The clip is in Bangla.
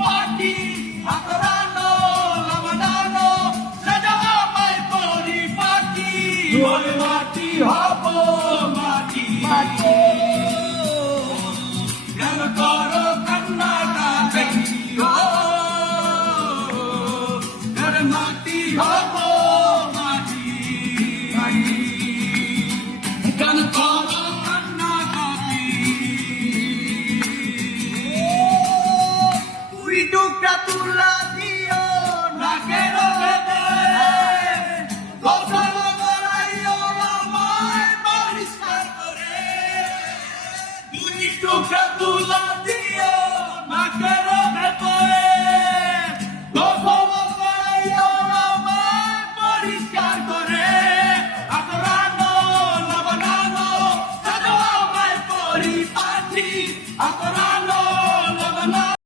পাখি আতরানো লাবণানো সাজাও আমায় পরিপাটি ওই মাটি হব মাটি মাটি কেন করো কান্না কাটি ঘর মাটি হব মাটি কেন করো কান্না কাটি পুরি টুকরা তুলা দিও নাকের ভেতরে গোসল করাইও আমায় পরিষ্কার করে পুরি টুকরা তুলা